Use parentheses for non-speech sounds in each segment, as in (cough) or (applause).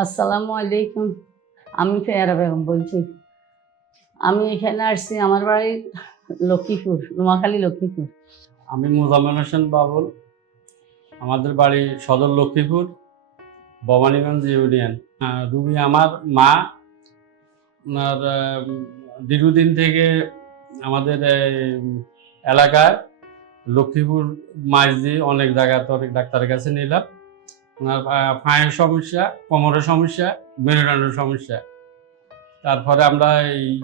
আসসালামু আলাইকুম। আমি ফেয়ারা বেগম বলছি। আমি এখানে আসছি আমার বাড়ি লক্ষ্মীপুর, নোয়াখালী লক্ষ্মীপুর। আমি মোজাম্মেল হোসেন বাবুল, আমাদের বাড়ি সদর লক্ষ্মীপুর, ভবানীগঞ্জ ইউনিয়ন। রুবি আমার মা, ওনার দীর্ঘদিন থেকে আমাদের এলাকায় লক্ষ্মীপুর মাইজি অনেক জায়গাতে অনেক ডাক্তারের কাছে নিলাম। ওনার পায়ের সমস্যা, কোমরের সমস্যা, মেরুদণ্ডের সমস্যা। তারপরে আমরা এই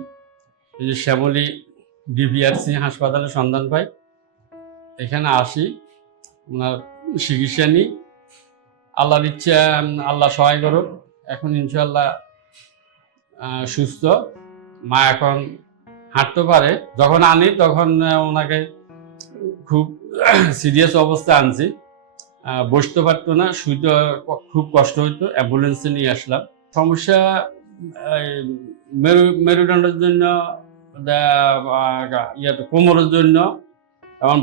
যে শ্যামলী ডিপিআরসি হাসপাতালে সন্ধান পাই। এখানে আসি, ওনার চিকিৎসা নিই। আল্লাহর ইচ্ছা আল্লাহ সহায় করুক। এখন ইনশাল্লাহ সুস্থ। মা এখন হাঁটতে পারে। যখন আনি, তখন ওনাকে খুব (coughs) সিরিয়াস অবস্থা আনছি। বসতে পারতো না, শুইতে খুব কষ্ট হতো অ্যাম্বুলেন্সে নিয়ে আসলাম। সমস্যা মেরু, মেরুদণ্ডের জন্য ইয়েতে কোমরের জন্য, এবং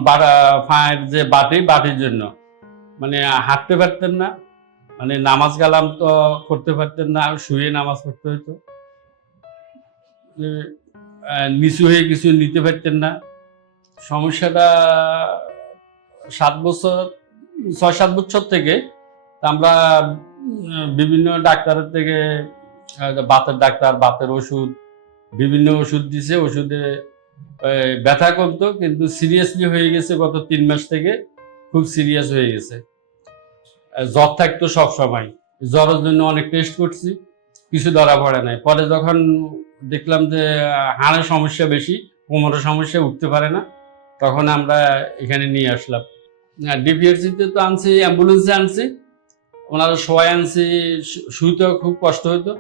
পায়ের যে বাটি বাটির জন্য। মানে হাঁটতে পারতেন না মানে নামাজ কালাম তো করতে পারতেন না, শুয়ে নামাজ পড়তে হতো নিচু হয়ে কিছু নিতে পারতেন না। সমস্যাটা সাত বছর ছয় সাত বছর থেকে আমরা বিভিন্ন ডাক্তারের থেকে বাতের ডাক্তার, বাতের ওষুধ, বিভিন্ন ওষুধ দিছে, ওষুধে ব্যথা কমতো কিন্তু সিরিয়াসলি হয়ে গেছে গত তিন মাস থেকে, খুব সিরিয়াস হয়ে গেছে। জ্বর থাকতো সব সময়। জ্বরের জন্য অনেক টেস্ট করছি, কিছু ধরা পড়ে নাই। পরে যখন দেখলাম যে, হাড়ের সমস্যা বেশি, কোমরের সমস্যা উঠতে পারে না, তখন আমরা এখানে নিয়ে আসলাম। ডিপিআরসিতে তো আনছি, অ্যাম্বুলেন্সে আনছি। ওনারা শোয়াই আনছি শুইতেও খুব কষ্ট হতো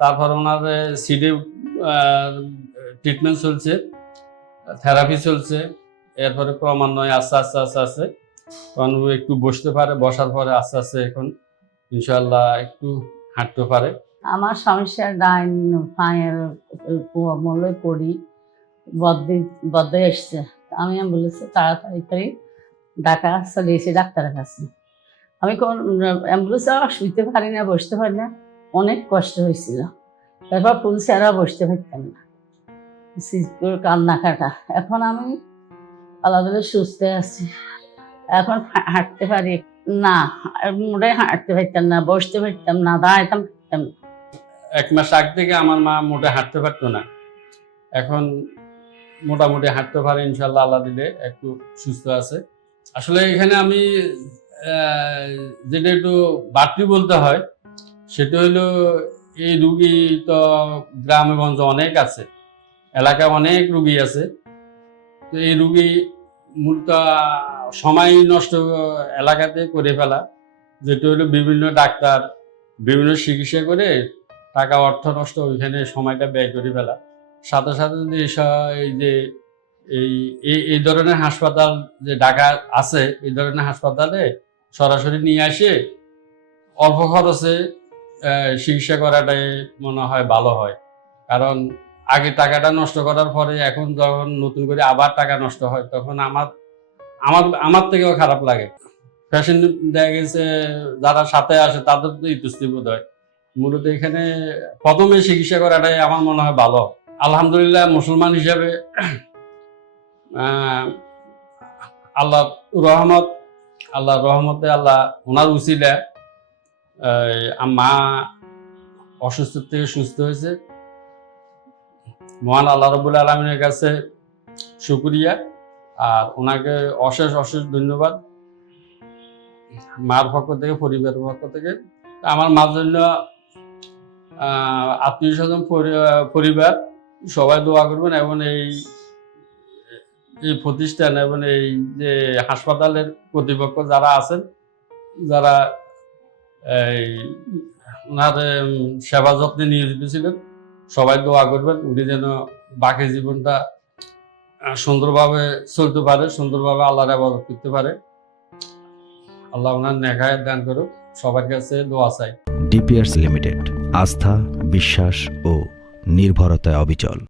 তারপর ওনার সিডে ট্রিটমেন্ট চলছে থেরাপি চলছে, এরপরে ক্রমান্বয়ে আস্তে আস্তে আস্তে আস্তে। তখন একটু বসতে পারে, বসার পরে আস্তে আস্তে এখন ইনশাল্লাহ একটু হাঁটতে পারে। আমার সমস্যা ডাইন, পায়ের মূলে পড়ি বদ্ধ বদ্ধ এসছে। আমি অ্যাম্বুলেন্সে তাড়াতাড়ি ডাকা চলে এসে ডাক্তারের কাছে। আমি কোন অ্যাম্বুলেন্সে শুইতে পারি না, বসতে পারি না, অনেক কষ্ট হয়েছিল। তারপর পুলিশে আর বসতে পারতাম না। কান্নাকাটা এখন আমি আলাদা সুস্থ আছি। এখন হাঁটতে পারি, না মোটাই হাঁটতে পারতাম না, বসতে পারতাম না, দাঁড়াইতাম পারতাম না। এক মাস আগ থেকে আমার মা মোটে হাঁটতে পারতো না। এখন মোটামুটি হাঁটতে পারে ইনশাল্লাহ আল্লাহ দিলে একটু সুস্থ আছে। আসলে এখানে আমি যেটা একটু বাড়তি বলতে হয়, সেটা হলো এই রুগী তো গ্রামে গঞ্জে অনেক আছে, এলাকায় অনেক রুগী আছে। তো এই রুগী মূলত সময় নষ্ট এলাকাতে করে ফেলা, যেটা হলো বিভিন্ন ডাক্তার, বিভিন্ন চিকিৎসা করে টাকা অর্থ নষ্ট ওইখানে সময়টা ব্যয় করে ফেলা। সাথে সাথে এসব- এই যে এই, এই- ধরনের হাসপাতাল যে ঢাকা আছে, এই ধরনের হাসপাতালে সরাসরি নিয়ে আসে, অল্প খরচে চিকিৎসা করাটাই মনে হয় ভালো হয়। কারণ আগে টাকাটা নষ্ট করার পরে এখন যখন নতুন করে আবার টাকা নষ্ট হয়, তখন আমার আমার আমার থেকেও খারাপ লাগে। পেশেন্ট দেখা গেছে, যারা সাথে আসে, তাদের তো ইতস্তি বোধ হয়। মূলত এখানে প্রথমে চিকিৎসা করাটাই আমার মনে হয় ভালো। আলহামদুলিল্লাহ, মুসলমান হিসাবে আল্লাহ রহমত, আল্লাহ রহমতে আল্লাহ ওনার উচিলে মা অসুস্থ থেকে সুস্থ হয়েছে। মহান আল্লাহ রবুল আলমিনের কাছে শুক্রিয়া। আর ওনাকে অশেষ অশেষ ধন্যবাদ। মার পক্ষ থেকে, পরিবারের পক্ষ থেকে। আমার মার জন্য আত্মীয় স্বজন পরিবার, সবাই দোয়া করবেন এবং এই এই প্রতিষ্ঠান এবং এই যে হাসপাতালের কর্তৃপক্ষ যারা আছেন, যারা এই ওনার সেবা যত্নে নিয়োজিত ছিলেন সবাই দোয়া করবেন, উনি যেন বাকি জীবনটা সুন্দরভাবে চলতে পারে, সুন্দরভাবে আল্লাহর আবাদত করতে পারে। আল্লাহ ওনার নেখায় দান করুক, সবার কাছে দোয়া চাই। ডিপিআরস লিমিটেড, আস্থা, বিশ্বাস ও নির্ভরতায় অবিচল।